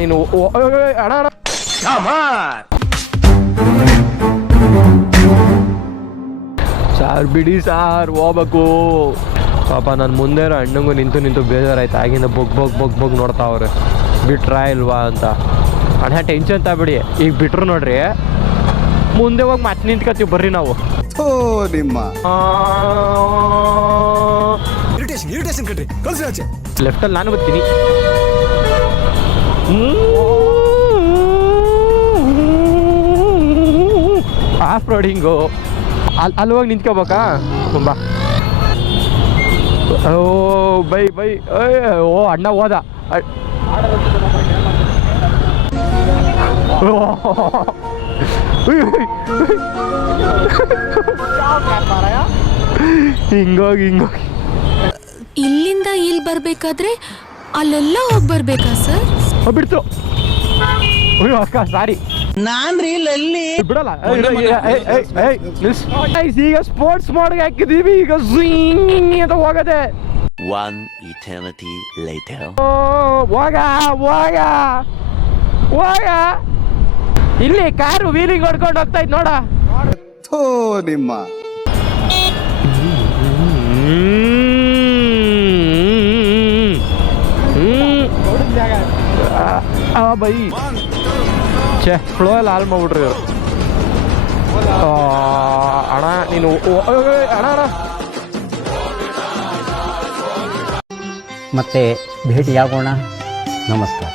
ನೀನು ಅಣ್ಣ ಅಣ್ಣ ಸಾರ್ ಬಿಡಿ ಸಾರ್ ಹೋಗ್ಬೇಕು. ಪಾಪ ನಾನು ಮುಂದೆ ಅಣ್ಣಂಗೂ ನಿಂತು ಬೇಜಾರಾಯ್ತು. ಆಗಿಂದ ಬೊಗ್ ನೋಡ್ತಾವ್ರೆ ಬಿಟ್ರಾ ಇಲ್ವಾ ಅಂತ. ಅಣ್ಣ ಟೆನ್ಷನ್ ತಗೊಬಿಡಿ, ಈಗ ಬಿಟ್ರು ನೋಡ್ರಿ ಮುಂದೆ ಹೋಗಿ ಮತ್ತೆ ನಿಂತ್ಕೊತೀವಿ ಬರ್ರಿ ನಾವು. ನಿಮ್ಮ ಲೆಫ್ಟಲ್ಲಿ ನಾನು ಬರ್ತೀನಿ. ಆಫ್ ರೋಡಿಂಗು ಅಲ್ಲಿ ಹೋಗಿ ನಿಂತ್ಕೋಬೇಕಾ ತುಂಬ. ಓ ಬೈ ಓ ಅಣ್ಣ ಹೋದ. ಹಿಂಗೋಗಿ ಇಲ್ಲಿಂದ ಇಲ್ಲಿ ಬರ್ಬೇಕಾದ್ರೆ ಅಲ್ಲೆಲ್ಲ ಹೋಗಿ ಬರ್ಬೇಕಾ ಸರ್? ಬಿಡ್ತು. ಅಯ್ಯೋ ಅಕ್ಕ ಸಾರಿ, ನಾನ್ರಿ ಇಲ್ಲಿ ಬಿಡಲ್ಲ. ಈಗ ಸ್ಪೋರ್ಟ್ಸ್ ಮೋಡ್ಗೆ ಹಾಕಿದೀವಿ, ಈಗ ಝಿಂಗ್ ಅಂತ ಹೋಗದೆ. One eternity later. ಹೋಗ ಇಲ್ಲಿ ಕಾರು ವೀಲಿಂಗ್ ಹೊಡ್ಕೊಂಡು ಹೋಗ್ತಾ ಇದ್ ನೋಡ. ನಿಮ್ಮ ಬೈ ಛೇ ಫ್ಲೋ ಎಲ್ಲ ಹಾಳು ಮಾಡ್ಬಿಟ್ರಿ ಇವರು. ಅಣ್ಣ ನೀನು ಅಣ್ಣ ಮತ್ತೆ ಭೇಟಿಯಾಗೋಣ. ನಮಸ್ಕಾರ.